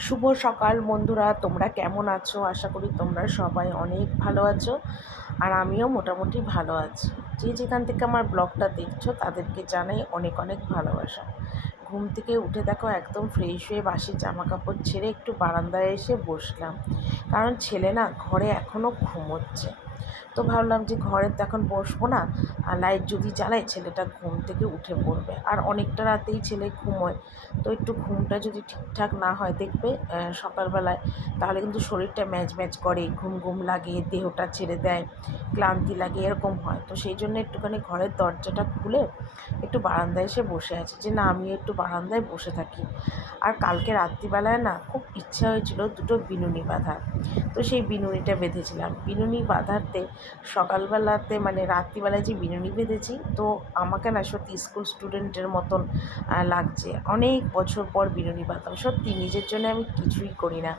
শুভ সকাল বন্ধুরা, তোমরা কেমন আছো? আশা করি তোমরা সবাই অনেক ভালো আছো আর আমিও মোটামুটি ভালো আছি। যে যেখান থেকে আমার ব্লগটা দেখছ, তাদেরকে জানাই অনেক অনেক ভালোবাসা। ঘুম থেকে উঠে দেখো, একদম ফ্রেশ হয়ে বাসি জামা কাপড় ছেড়ে একটু বারান্দায় এসে বসলাম। কারণ ছেলে না, ঘরে এখনও ঘুমোচ্ছে। তো ভাবলাম যে ঘরে তো এখন বসবো না, আর লাইট যদি জ্বালাই ছেলেটা ঘুম থেকে উঠে পড়বে। আর অনেকটা রাতেই ছেলে ঘুমোয়, তো একটু ঘুমটা যদি ঠিকঠাক না হয় দেখবে সকালবেলায়। তাহলে কিন্তু শরীরটা ম্যাচ ম্যাচ করে, ঘুম ঘুম লাগে, দেহটা ছেড়ে দেয়, ক্লান্তি লাগে, এরকম হয়। তো সেই জন্য একটুখানি ঘরের দরজাটা খুলে একটু বারান্দায় এসে বসে আছে যে না আমি একটু বারান্দায় বসে থাকি। আর কালকে রাত্রিবেলায় না খুব ইচ্ছা হয়েছিল দুটো বিনুনি বাঁধার। তো সেই বিনুনিটা বেঁধেছিলাম। বিনুনি বাঁধাতে সকালবেলাতে মানে রাত্রিবেলায় যে বিনুনি বেঁধেছি, তো আমাকে না সত্যি স্কুল স্টুডেন্টের মতন লাগছে। অনেক বছর পর বিনুনি বাঁধতাম সত্যি নিজের জন্য আমি কিছুই করি না।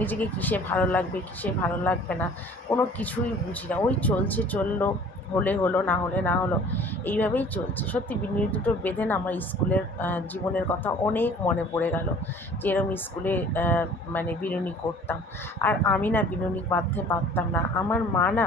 নিজেকে কিসে ভালো লাগবে, কিসে ভালো লাগবে না, কোনো কিছুই বুঝি না। ওই চলছে, চলল, হলে হলো, না হলে না হলো, এইভাবেই চলছে। সত্যি বিনুনি দুটো বেঁধে না আমার স্কুলের জীবনের কথা অনেক মনে পড়ে গেল, যে এরম স্কুলে মানে বিনুনি করতাম। আর আমি না বিনুনি বাঁধতে পারতাম না। আমার মা না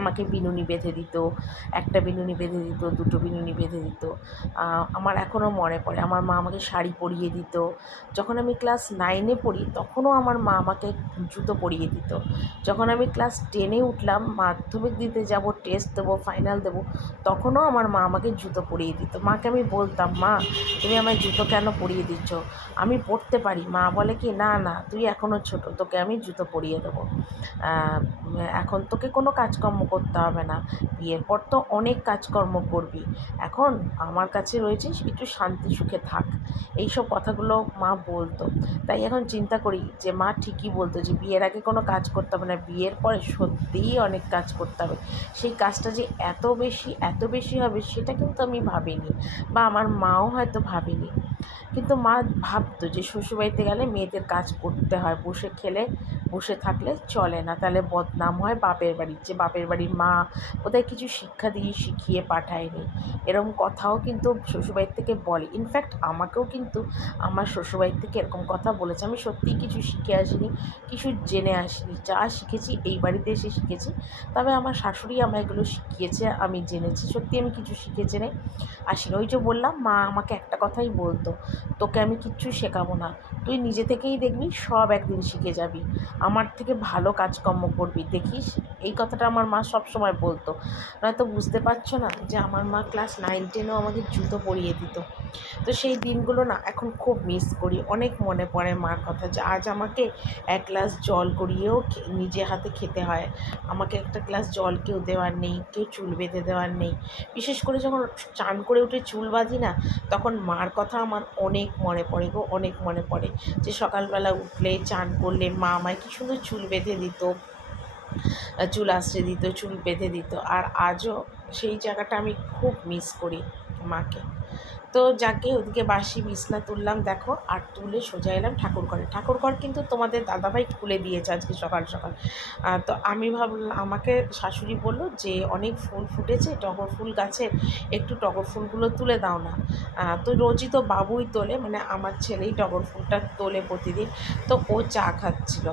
আমাকে বিনুনি বেঁধে দিত, একটা বিনুনি বেঁধে দিত, দুটো বিনুনি বেঁধে দিত। আমার এখনও মনে পড়ে। আমার মা আমাকে শাড়ি পরিয়ে দিত। যখন আমি ক্লাস নাইনে পড়ি, তখনও আমার মা আমাকে জুতো পরিয়ে দিত। যখন আমি ক্লাস টেনে উঠলাম, মাধ্যমিক দিতে যাব টেস্ট দেবো ফাইনাল দেবো, তখনও আমার মা আমাকে জুতো পরিয়ে দিত। মাকে আমি বলতাম, মা, তুমি আমায় জুতো কেন পরিয়ে দিচ্ছ? আমি পড়তে পারি। মা বলে কি, না না, তুই এখনও ছোট, তোকে আমি জুতো পরিয়ে দেবো। এখন তোকে কোনো কাজকর্ম করতে হবে না। বিয়ের পর তো অনেক কাজকর্ম করবি। এখন আমার কাছে রয়েছিস একটু শান্তি সুখে থাক। এইসব কথাগুলো মা বলতো। তাই এখন চিন্তা করি যে মা ঠিকই বলতো যে বিয়ের আগে কোনো কাজ করতে হবে না। বিয়ের পরে সত্যিই অনেক কাজ করতে হবে। সেই কাজটা যে এত বেশি এত বেশি হবে সেটা কিন্তু আমি ভাবিনি। বা আমার মাও হয়তো ভাবিনি। কিন্তু মা ভাবতো যে শ্বশুরবাড়িতে গেলে মেয়েদের কাজ করতে হয়, বসে খেলে, বসে থাকলে চলে না। তাহলে বদনাম হয় বাপের বাড়ির যে বাপের বাড়ির মা কোথায় কিছু শিক্ষা দিয়ে শিখিয়ে পাঠায়নি। এরকম কথাও কিন্তু শ্বশুরবাড়ির থেকে বলে। ইনফ্যাক্ট আমাকেও কিন্তু আমার শ্বশুরবাড়ির থেকে এরকম কথা বলেছে। আমি সত্যিই কিছু শিখে আসিনি, কিছু জেনে আসিনি। যা শিখেছি এই বাড়িতে এসে শিখেছি। তবে আমার শাশুড়ি আমায় এগুলো শিখিয়েছে, আমি জেনেছি। সত্যি আমি কিছু শিখে জেনে আসিনি। ওই যে বললাম, মা আমাকে একটা কথাই বলতো তোকে আমি কিচ্ছু শেখাবো না। তুই নিজে থেকেই দেখবি সব একদিন শিখে যাবি। আমার থেকে ভালো কাজকর্ম করবি, দেখিস? এই কথাটা আমার মা সবসময় বলতো। নয়তো বুঝতে পারছ না যে আমার মা ক্লাস নাইন টেনেও আমাকে জুতো পরিয়ে দিত। তো সেই দিনগুলো না এখন খুব মিস করি। অনেক মনে পড়ে মার কথা যে আজ আমাকে এক গ্লাস জল করিয়েও নিজে হাতে খেতে হয়। আমাকে একটা গ্লাস জল কেউ দেওয়ার নেই, কেউ চুল বেঁধে দেওয়ার নেই। বিশেষ করে যখন চান করে উঠে চুল বাঁধি না, তখন মার কথা আমার অনেক মনে পড়ে গো, অনেক মনে পড়ে। যে সকালবেলা উঠলে, চান করলে মা আমায় কী সুন্দর চুল বেঁধে দিত, চুল আশ্রে দিত, চুল বেঁধে দিত। আর আজও সেই জায়গাটা আমি খুব মিস করি মাকে। তো যাকে ওদিকে বাসি বিছনা তুললাম, দেখো, আর তুলে সোজা এলাম ঠাকুর ঘরে। ঠাকুর ঘর কিন্তু তোমাদের দাদাভাই খুলে দিয়েছে আজকে সকাল সকাল। তো আমি ভাবলাম, আমাকে শাশুড়ি বলল যে, অনেক ফুল ফুটেছে, টগর ফুল গাছের একটু টগর ফুলগুলো তুলে দাও না। তো রোজই তো বাবুই তোলে মানে আমার ছেলেই টগর ফুলটা তোলে প্রতিদিন। তো ও চা খাচ্ছিলো।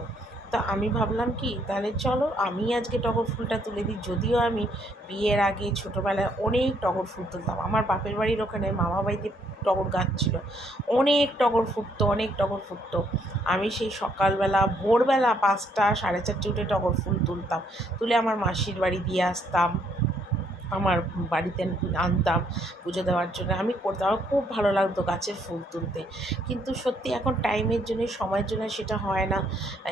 তা আমি ভাবলাম কি, তাহলে চলো আমি আজকে টগর ফুলটা তুলে দিই। যদিও আমি বিয়ের আগে ছোটোবেলায় অনেক টগর ফুল তুলতাম। আমার বাপের বাড়ির ওখানে মামা বাড়িতে টগর গাছ ছিল। অনেক টগর ফুটতো, অনেক টগর ফুটতো। আমি সেই সকালবেলা, ভোরবেলা পাঁচটা, সাড়ে চারটে উঠে টগর ফুল তুলতাম। তুলে আমার মাসির বাড়ি দিয়ে আসতাম। আমার বাড়িতে আনতাম পুজো দেওয়ার জন্য। আমি করতাম, আমার খুব ভালো লাগতো গাছের ফুল তুলতে। কিন্তু সত্যি এখন টাইমের জন্য, সময়ের জন্য সেটা হয় না,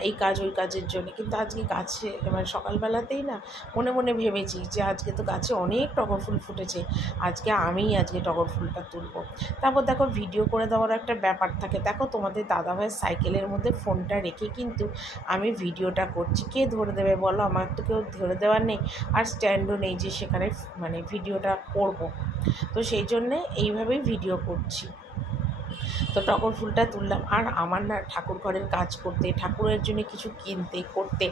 এই কাজ ওই কাজের জন্য। কিন্তু আজকে গাছে মানে সকালবেলাতেই না, মনে মনে ভেবেছি যে আজকে তো গাছে অনেক টগর ফুল ফুটেছে। আজকে আমিই আজকে টগর ফুলটা তুলবো। তারপর দেখো, ভিডিও করে দেওয়ার একটা ব্যাপার থাকে। দেখো, তোমাদের দাদাভাইয়ের সাইকেলের মধ্যে ফোনটা রেখে কিন্তু আমি ভিডিওটা করছি। কে ধরে দেবে বলো? আমার তো কেউ ধরে দেওয়ার নেই। আর স্ট্যান্ডও নেই যে সেখানে মানে ভিডিওটা করব। তো সেই জন্যে এইভাবেই ভিডিও করছি। তো টগর ফুলটা তুললাম। আর আমার না ঠাকুর ঘরের কাজ করতে, ঠাকুরের জন্য কিছু কিনতে, করতে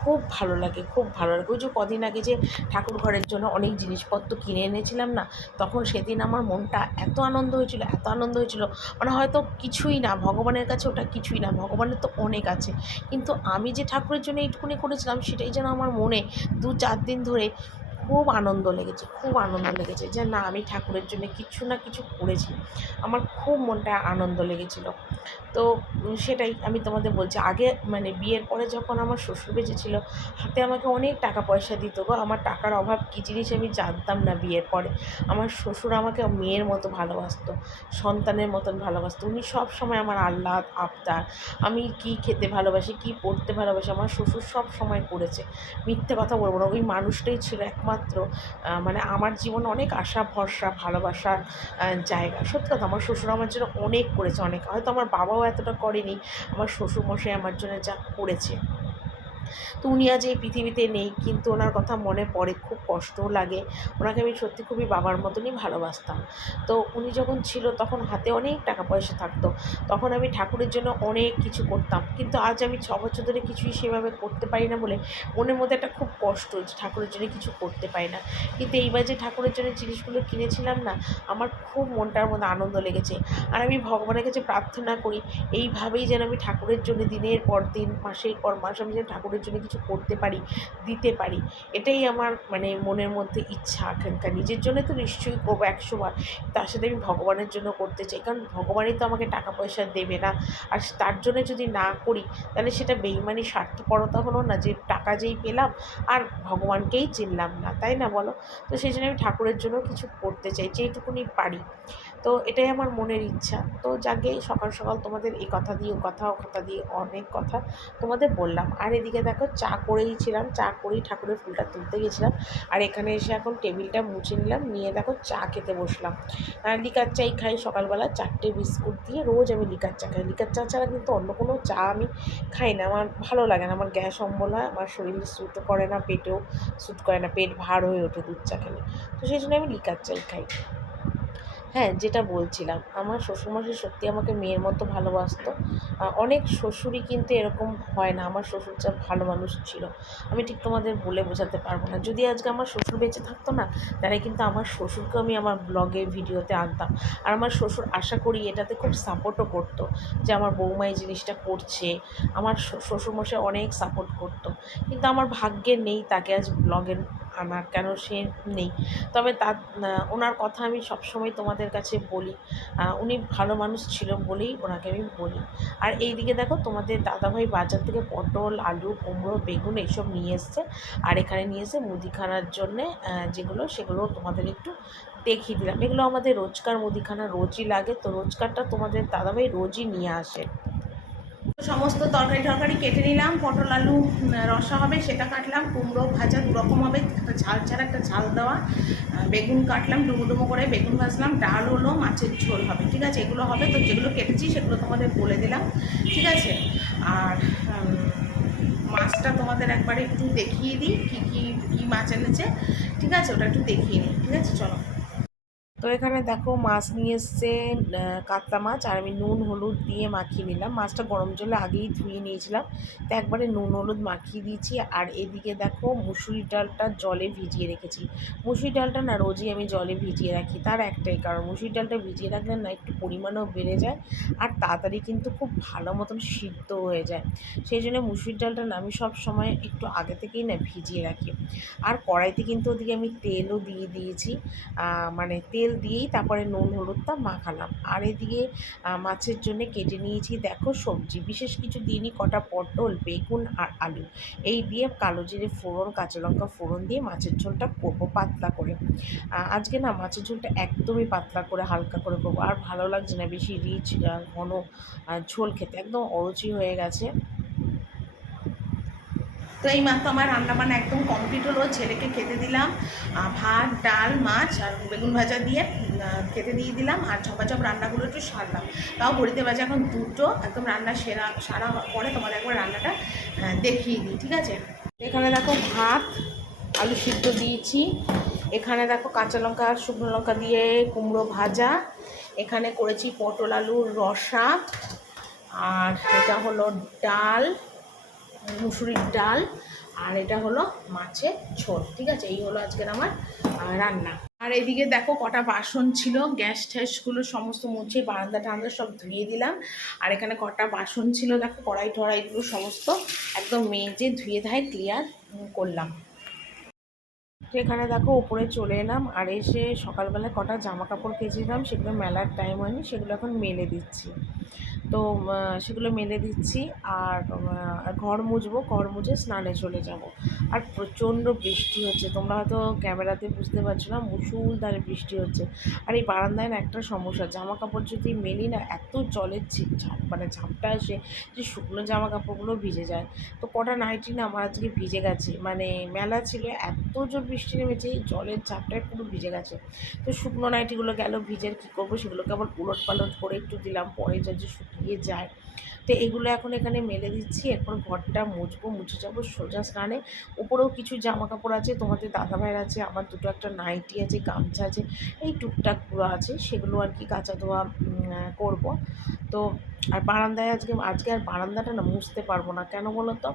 খুব ভালো লাগে, খুব ভালো লাগে। ওই যে কদিন আগে যে ঠাকুর ঘরের জন্য অনেক জিনিসপত্র কিনে এনেছিলাম না, তখন সেদিন আমার মনটা এত আনন্দ হয়েছিল, এত আনন্দ হয়েছিল। মানে হয়তো কিছুই না, ভগবানের কাছে ওটা কিছুই না, ভগবানের তো অনেক আছে। কিন্তু আমি যে ঠাকুরের জন্য এইটুকুনি করেছিলাম, সেটাই যেন আমার মনে দু চার দিন ধরে খুব আনন্দ লেগেছে, খুব আনন্দ লেগেছে যে না, আমি ঠাকুরের জন্য কিছু না কিছু করেছি। আমার খুব মনটা আনন্দ লেগেছিলো। তো সেটাই আমি তোমাদের বলছি, আগে মানে বিয়ের পরে যখন আমার শ্বশুর বেঁচে ছিল, হাতে আমাকে অনেক টাকা পয়সা দিত গো। আমার টাকার অভাব কী জিনিস আমি জানতাম না বিয়ের পরে। আমার শ্বশুর আমাকে মেয়ের মতো ভালোবাসতো, সন্তানের মতন ভালোবাসতো। উনি সব সময় আমার আহ্লাদ, আবদার, আমি কি খেতে ভালোবাসি, কি পড়তে ভালোবাসি, আমার শ্বশুর সব সময় করেছে। মিথ্যে কথা বলব না, ওই মানুষটাই ছিল একমাত্র আহ, মানে আমার জীবনে অনেক আশা ভরসা ভালোবাসার জায়গা। সত্যি কথা আমার শ্বশুর আমার জন্য অনেক করেছে অনেক। হয়তো আমার বাবাও এতটা করেনি আমার শ্বশুরমশাই আমার জন্য যা করেছে। তো উনি আজ এই পৃথিবীতে নেই, কিন্তু ওনার কথা মনে পড়ে, খুব কষ্টও লাগে। ওনাকে আমি সত্যি খুবই বাবার মতনই ভালোবাসতাম। তো উনি যখন ছিল তখন হাতে অনেক টাকা পয়সা থাকতো। তখন আমি ঠাকুরের জন্য অনেক কিছু করতাম। কিন্তু আজ আমি ছ বছর ধরে কিছুই সেভাবে করতে পারি না বলে মনের মধ্যে একটা খুব কষ্ট যে ঠাকুরের জন্য কিছু করতে পারি না। কিন্তু এইবার যে ঠাকুরের জন্য জিনিসগুলো কিনেছিলাম না, আমার খুব মনটার মধ্যে আনন্দ লেগেছে। আর আমি ভগবানের কাছে প্রার্থনা করি, এইভাবেই যেন আমি ঠাকুরের জন্য দিনের পর দিন, মাসের পর মাস আমি যেন ঠাকুরের জন্য কিছু করতে পারি, দিতে পারি, এটাই আমার মানে মনের মধ্যে ইচ্ছা আকাঙ্ক্ষা। নিজের জন্য তো নিশ্চয়ই করব একশো বার তার সাথে আমি ভগবানের জন্য করতে চাই, কারণ ভগবানই তো আমাকে টাকা পয়সা দেবে না। আর তার জন্য যদি না করি, তাহলে সেটা বেইমানি, স্বার্থপরতা হলো না যে টাকা যেই পেলাম আর ভগবানকেই চিনলাম না, তাই না বলো? তো সেই জন্য আমি ঠাকুরের জন্য কিছু করতে চাই যেটুকুনি পারি। তো এটাই আমার মনের ইচ্ছা। তো যাকে সকাল সকাল তোমাদের এই কথা দিয়ে, ও কথা ও কথা দিয়ে অনেক কথা তোমাদের বললাম। আর এদিকে দেখো চা করেই ছিলাম, চা করেই ঠাকুরের ফুলটা তুলতে গেছিলাম। আর এখানে এসে এখন টেবিলটা মুছে নিলাম, নিয়ে দেখো চা খেতে বসলাম। লিকার চাই খাই সকালবেলা চারটে বিস্কুট দিয়ে, রোজ আমি লিকার চা খাই। লিকার চা ছাড়া কিন্তু অন্য কোনো চা আমি খাই না। আমার ভালো লাগে না, আমার গ্যাস অম্বল হয়, আমার শরীরে স্যুটও করে না, পেটেও স্যুট করে না, পেট ভার হয়ে ওঠে দুধ চা খেলে। তো সেই জন্য আমি লিকার চাই খাই। হ্যাঁ যেটা বলছিলাম। আমার শ্বশুরমশাই সত্যি আমাকে মেয়ের মতো ভালোবাসতো। অনেক শ্বশুরই কিন্তু এরকম হয় না। আমার শ্বশুর যা ভালো মানুষ ছিল। আমি ঠিক তোমাদের বলে বোঝাতে পারব না। যদি আজকে আমার শ্বশুর বেঁচে থাকতো না, তাহলে কিন্তু আমার শ্বশুরকে আমি আমার ব্লগে ভিডিওতে আনতাম। আর আমার শ্বশুর আশা করি এটাতে খুব সাপোর্টও করতো যে আমার বৌমা এই জিনিসটা করছে। আমার শ্বশুরমশাই অনেক সাপোর্ট করতো। কিন্তু আমার ভাগ্যে নেই তাকে আজ ব্লগে আনার কেন সে নেই। তবে তার ওনার কথা আমি সবসময় তোমাদের কাছে বলি। উনি ভালো মানুষ ছিল বলেই ওনাকে আমি বলি। আর এইদিকে দেখো তোমাদের দাদাভাই বাজার থেকে পটল, আলু, কুমড়ো, বেগুন এইসব নিয়ে এসছে। আর এখানে নিয়ে এসে মুদিখানার জন্যে যেগুলো, সেগুলো তোমাদের একটু দেখিয়ে দিলাম। এগুলো আমাদের রোজকার মুদিখানা, রোজই লাগে। তো রোজকারটা তোমাদের দাদাভাই রোজই নিয়ে আসে। সমস্ত তরকারি টরকারি কেটে নিলাম, পটল আলু রসা হবে, সেটা কাটলাম, কুমড়ো ভাজা দু রকম হবে, একটা ঝাল ছাড়া একটা ঝাল দেওয়া। বেগুন কাটলাম ডুমো ডুমো করে বেগুন ভাজলাম, ডাল হলো, মাছের ঝোল হবে, ঠিক আছে? এগুলো হবে, তো যেগুলো কেটেছি সেগুলো তোমাদের বলে দিলাম, ঠিক আছে? আর মাছটা তোমাদের একবারে একটু দেখিয়ে দিই, কী কী কী মাছ এনেছে, ঠিক আছে? ওটা একটু দেখিয়ে নিই, ঠিক আছে? চলো। তো এখানে দেখো মাছ নিয়ে এসছে কাতলা মাছ, আর আমি নুন, হলুদ দিয়ে মাখিয়ে নিলাম। মাছটা গরম জলে আগেই ধুয়ে নিয়েছিলাম। তো একবারে নুন, হলুদ মাখিয়ে দিয়েছি। আর এদিকে দেখো মুসুরি ডালটা জলে ভিজিয়ে রেখেছি। মুসুরি ডালটা না রোজই আমি জলে ভিজিয়ে রাখি, তার একটাই কারণ। মুসুরি ডালটা ভিজিয়ে রাখলে না একটু পরিমাণও বেড়ে যায় আর তাড়াতাড়ি কিন্তু খুব ভালো মতন সিদ্ধ হয়ে যায়। সেই জন্য মুসুরি ডালটা না আমি সব সময় একটু আগে থেকেই না ভিজিয়ে রাখি। আর কড়াইতে কিন্তু ওদিকে আমি তেলও দিয়ে দিয়েছি। মানে তেল দিয়েই তারপরে নুন, হলুদটা মাখালাম। আর এদিকে মাছের জন্য কেটে নিয়েছি, দেখো, সবজি। বিশেষ কিছু দিইনি, কটা পটল, বেগুন আর আলু। এই দিয়ে কালো জিরে ফোড়ন, কাঁচা লঙ্কা ফোড়ন দিয়ে মাছের ঝোলটা করব পাতলা করে। আজকে না মাছের ঝোলটা একদমই পাতলা করে, হালকা করে করব। আর ভালো লাগছে না, বেশি রিচ ঘন ঝোল খেতে। একদম অরুচি হয়ে গেছে। তো এই মাত্র আমার রান্নাবান্না একদম কমপ্লিট হলো। ছেলেকে খেতে দিলাম ভাত, ডাল, মাছ আর বেগুন ভাজা দিয়ে খেতে দিয়ে দিলাম আর ঝপাঝপ রান্নাগুলো একটু সারলাম। তাও ঘড়িতে বাজে এখন দুটো, একদম রান্না সেরা, সারা পরে তোমাদের একবার রান্নাটা দেখিয়ে দিই, ঠিক আছে? এখানে দেখো ভাত, আলু সিদ্ধ দিয়েছি। এখানে দেখো কাঁচা লঙ্কা আর শুকনো লঙ্কা দিয়ে কুমড়ো ভাজা। এখানে করেছি পটল আলুর রসা। আর এটা হলো ডাল। মুসুরির ডাল আর এটা হলো মাছের ঝোল, ঠিক আছে? এই হলো আজকের আমার রান্না। আর এদিকে দেখো কটা বাসন ছিল, গ্যাস ট্যাসগুলো সমস্ত মুছে, বারান্দা টান্দা সব ধুয়ে দিলাম। আর এখানে কটা বাসন ছিল, দেখো কড়াই টড়াইগুলো সমস্ত একদম মেজে ধুয়ে ধায় ক্লিয়ার করলাম। তো এখানে দেখো উপরে চলে এলাম আর এসে সকালবেলায় কটা জামা কাপড় কেচেছিলাম, সেগুলো মেলার টাইম হয়নি, সেগুলো এখন মেলে দিচ্ছি। তো সেগুলো মেলে দিচ্ছি আর ঘর মুছবো, ঘর মুছে স্নানে চলে যাব। আর প্রচণ্ড বৃষ্টি হচ্ছে, তোমরা হয়তো ক্যামেরাতে বুঝতে পারছ না মুসুলধারে বৃষ্টি হচ্ছে। আর এই বারান্দায় না একটা সমস্যা জামা কাপড় যদি মেলি না, এত জলের ঝাপ মানে ঝাপটা আসে যে শুকনো জামা কাপড়গুলো ভিজে যায়। তো কটা নাইটি না আমার আজকে ভিজে গেছে মানে মেলা ছিল এত জোর বৃষ্টি নেমেছে জলের ঝাপটায় পুরো ভিজে গেছে। তো শুকনো নাইটিগুলো গেল ভিজের কী করব সেগুলোকে আবার উলট পালট করে একটু দিলাম, পরে যদি শুকিয়ে যায়। তো এগুলো এখন এখানে মেলে দিচ্ছি এরপর ঘরটা মুছবো, মুছে যাব সোজা স্নানে। উপরেও কিছু জামা কাপড় আছে, তোমাদের দাদা ভাইয়ের আছে, আমার দুটো একটা নাইটি আছে, গামছা আছে, এই টুকটাক টুকটাকগুলো আছে, সেগুলো আর কি কাঁচা ধোয়া করব। তো আর বারান্দায় আজকে আজকে আর বারান্দাটা না মুছতে পারব না। কেন বলো তো?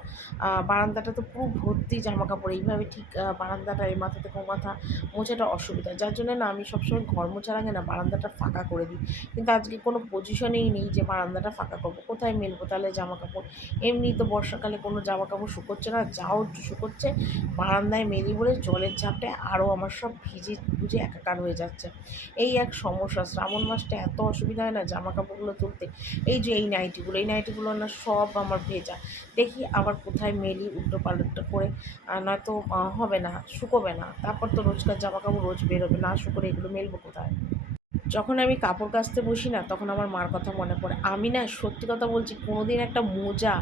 বারান্দাটা তো পুরো ভর্তি জামা কাপড় এইভাবে ঠিক বারান্দাটা, এই মাথা থেকে মাথা মোছাটা অসুবিধা। যার জন্য না আমি সবসময় ঘর মোছার আগে না বারান্দাটা ফাঁকা করে দিই। কিন্তু আজকে কোনো পজিশনেই নেই যে বারান্দাটা ফাঁকা করব। কোথায় মেলবো তাহলে জামা কাপড় এমনি তো বর্ষাকালে কোনো জামা কাপড় শুকোচ্ছে না, যাও শুকোচ্ছে। বারান্দায় মেলি বলে জলের ঝাপটায় আরও আমার সব ভিজে ভিজে একাকার হয়ে যাচ্ছে। এই এক সমস্যা। শ্রাবণ মাসটা এত অসুবিধা হয় না জামা কাপড়গুলো তুলতে। এই যে এই নাইটিগুলো এই নাইটিগুলো না সব আমার ভেজা। দেখি আবার কোথায় মেলি উল্টো পাল্টা করে নয়তো হবে না, শুকোবে না। তারপর তো রোজকার জামা কাপড় রোজ বেরোবে না শুকোলে এগুলো মেলবো কোথায়? যখন আমি কাপড় কাচতে বসি না, তখন আমার মার কথা মনে পড়ে। আমি না সত্যি কথা বলছি কোনো দিন একটা মোজা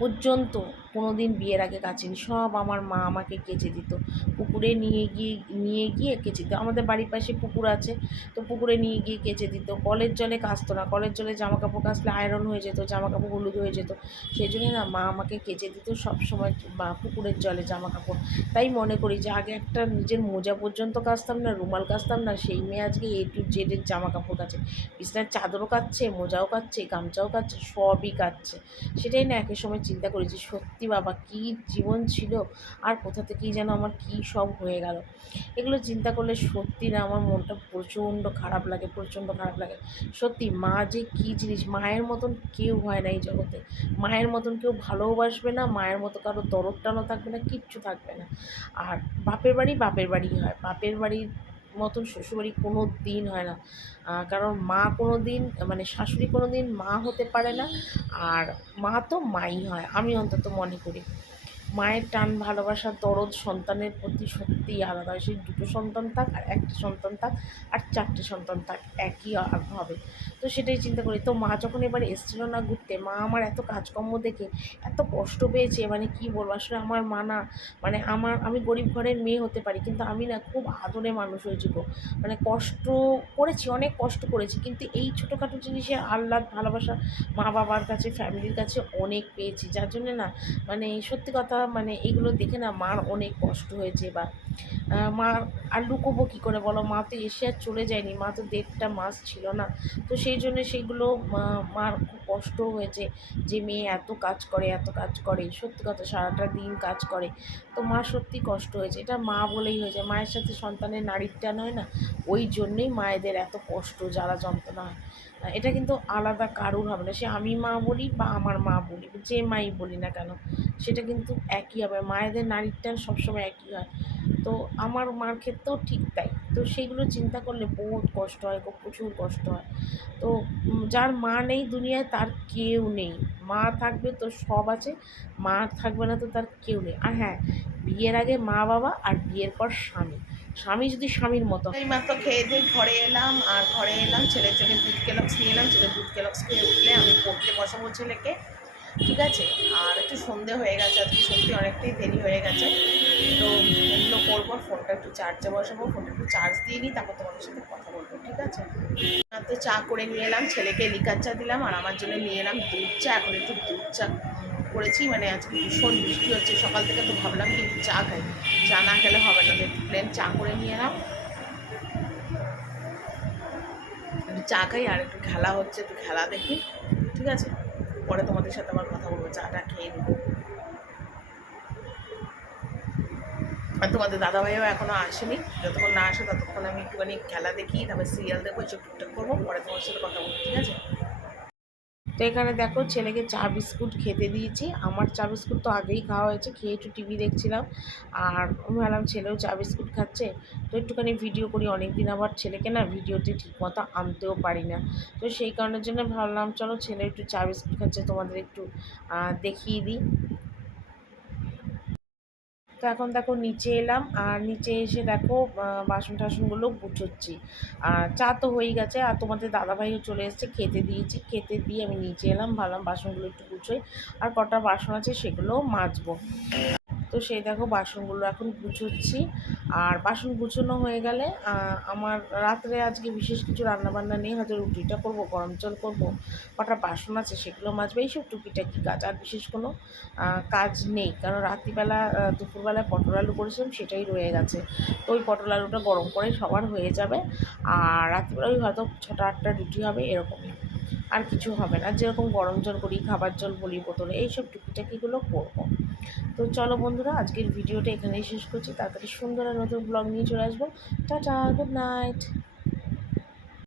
পর্যন্ত কোনো দিন বিয়ের আগে কাচিনি। সব আমার মা আমাকে কেচে দিত। পুকুরে নিয়ে গিয়ে নিয়ে গিয়ে কেচে দিত। আমাদের বাড়ির পাশে পুকুর আছে, তো পুকুরে নিয়ে গিয়ে কেচে দিত। কলের জলে কাচতো না। কলের জলে জামা কাপড় কাচলে আয়রন হয়ে যেত জামা কাপড় হলুদ হয়ে যেত। সেই জন্য না মা আমাকে কেচে দিত সব সময় বা পুকুরের জলে জামা কাপড় তাই মনে করি যে আগে একটা নিজের মোজা পর্যন্ত কাচতাম না, রুমাল কাচতাম না। সেই মেয়ে আজকে এ টু জেডের জামা কাপড় কাচে। বিছনার চাদরও কাচ্ছে, মোজাও কাচ্ছে, গামছাও কাচ্ছে, সবই কাচ্ছে। সেটাই না একই সময় চিন্তা করি যে সত্যি বাবা, কী জীবন ছিল আর কোথা থেকেই যেন আমার কী সব হয়ে গেল। এগুলো চিন্তা করলে সত্যি না আমার মনটা প্রচণ্ড খারাপ লাগে, প্রচণ্ড খারাপ লাগে। সত্যি মা যে কী জিনিস, মায়ের মতন কেউ হয় না এই জগতে। মায়ের মতন কেউ ভালোবাসবে না, মায়ের মতো কারও দরদ টানো থাকবে না, কিচ্ছু থাকবে না। আর বাপের বাড়ি বাপের বাড়ি হয়। বাপের বাড়ির মতন শ্বশুরবাড়ি কোনো দিন হয় না। কারণ মা কোনো দিন মানে শাশুড়ি কোনো দিন মা হতে পারে না। আর মা তো মাই হয়, আমি অন্তত মনে করি। মায়ের টান ভালোবাসার দরদ, সন্তানের প্রতি সত্যিই আলাদা। সেই দুটো সন্তান থাক আর একটা সন্তান থাক আর চারটে সন্তান থাক, একই হবে। তো সেটাই চিন্তা করি। তো মা যখন এবার এসেছিল না ঘুরতে, মা আমার এত কাজকর্ম দেখে এত কষ্ট পেয়েছে মানে কি বলব? আসলে আমার মা না মানে আমার, আমি গরিব ঘরের মেয়ে হতে পারি, কিন্তু আমি না খুব আদরে মানুষ হয়েছি গো। মানে কষ্ট করেছি, অনেক কষ্ট করেছি, কিন্তু এই ছোটোখাটো জিনিসের আহ্লাদ, ভালোবাসা মা বাবার কাছে, ফ্যামিলির কাছে অনেক পেয়েছি। যার জন্য না মানে সত্যি কথা মানে এগুলো দেখে না মার অনেক কষ্ট হয়েছে বা মার আর লুকোবো কী করে বলো? মা তো এসে আর চলে যায়নি। মা তো দেড়টা মাস ছিল না। তো সেই জন্য সেগুলো মার খুব কষ্ট হয়েছে যে মেয়ে এত কাজ করে, এত কাজ করে। সত্যি কথা সারাটা দিন কাজ করে। তো মা সত্যি কষ্ট হয়েছে। এটা মা বলেই হয়েছে। মায়ের সাথে সন্তানের নারীর টান হয় না, ওই জন্যই মায়েদের এত কষ্ট যারা যন্ত্রণা হয়। এটা কিন্তু আলাদা কারুর হবে না। সে আমি মা বলি বা আমার মা বলি, যে মাই বলি না কেন, সেটা কিন্তু একই হবে। মায়েদের নারীর টান সবসময় একই হয়। তো আমার মার ক্ষেত্রেও ঠিক তাই। তো সেইগুলো চিন্তা করলে বহুত কষ্ট হয় প্রচুর কষ্ট হয়। তো যার মা নেই দুনিয়ায় তার কেউ নেই। মা থাকবে তো সব আছে, মা থাকবে না তো তার কেউ নেই। আর হ্যাঁ বিয়ের আগে মা বাবা আর বিয়ের পর স্বামী। স্বামী যদি স্বামীর মতো। এই মাত্র খেয়ে দিয়ে ঘরে এলাম আর ঘরে এলাম, ছেলের জন্য দুধ কেলক্স নিয়ে এলাম, ছেলে দুধ কেলক্স খেয়ে উঠলে আমি পড়তে বসাবো ছেলেকে। ঠিক আছে? আর একটু সন্ধে হয়ে গেছে, আজকে সত্যি অনেকটাই দেরি হয়ে গেছে। তো এগুলো করব ফোনটা একটু চার্জে বসাবো ফোনটা একটু চার্জ দিয়ে নিই, তারপর তোমাদের সাথে কথা বলব, ঠিক আছে? আর তো চা করে নিয়ে এলাম, ছেলেকে লিকার চা দিলাম, আর আমার জন্য নিয়ে এলাম দুধ চা, এখন একটু দুধ চা করেছি মানে আজকে ভীষণ বৃষ্টি হচ্ছে, সকাল থেকে তো ভাবলাম কি চা খাই। চা না খেলে হবে না, তো প্লেন চা করে নিয়ে এলাম। একটু চা খাই আর একটু খেলা হচ্ছে, একটু খেলা দেখি, ঠিক আছে? পরে তোমাদের সাথে আবার কথা বলব চাটা খেয়ে নিব। আর তোমাদের দাদাভাইও এখনও আসেনি, যতক্ষণ না আসে ততক্ষণ আমি একটুখানি খেলা দেখি, তারপর সিরিয়াল দেখব এসব টুকটাক করব, পরে তোমার সাথে কথা বলব, ঠিক আছে? তো এখানে দেখো ছেলেকে চা বিস্কুট খেতে দিয়েছি। আমার চা বিস্কুট তো আগেই খাওয়া হয়েছে, খেয়ে একটু টিভি দেখছিলাম। আর ভাবলাম ছেলেও চা বিস্কুট খাচ্ছে, তো একটুখানি ভিডিও করি অনেক দিন আবার ছেলেকে না ভিডিওতে ঠিকমতো আনতেও পারি না। তো সেই কারণের জন্য ভাবলাম, চলো ছেলে একটু চা বিস্কুট খাচ্ছে, তোমাদের একটু দেখিয়ে দিই। তো এখন দেখো নিচে এলাম, আর নিচে এসে দেখো বাসন টাসনগুলো গুছোচ্ছি। আর চা তো হয়ে গেছে, আর তোমাদের দাদাভাইও চলে এসছে, খেতে দিয়েছি। খেতে দিয়ে আমি নিচে এলাম, ভাবলাম বাসনগুলো একটু গুছোই, আর কটা বাসন আছে সেগুলো মাজবো। তো সেই দেখো বাসনগুলো এখন গুছোচ্ছি। আর বাসন গুছোনো হয়ে গেলে আমার রাত্রে আজকে বিশেষ কিছু রান্নাবান্না নেই, হয়তো রুটিটা করব, গরম জল করব, কটা বাসন আছে সেগুলো মাজবে, এইসব টুকিটাকি কাজ, আর বিশেষ কোনো কাজ নেই। কারণ রাত্রিবেলা দুপুরবেলায় পটল আলু করেছিলাম, সেটাই রয়ে গেছে। তো ওই পটল আলুটা গরম করে সবার হয়ে যাবে, আর রাত্রিবেলা ওই হয়তো ছটা আটটা রুটি হবে, এরকমই। আর কিছু হবে না, যেরকম গরম জল করি, খাবার জল বলি, বোতলে, এইসব টুকিটাকিগুলো করব। তো চলো বন্ধুরা, আজকের ভিডিওটা এখানেই শেষ করছি। তাড়াতাড়ি সুন্দর আর নতুন ব্লগ নিয়ে চলে আসব। Tata good night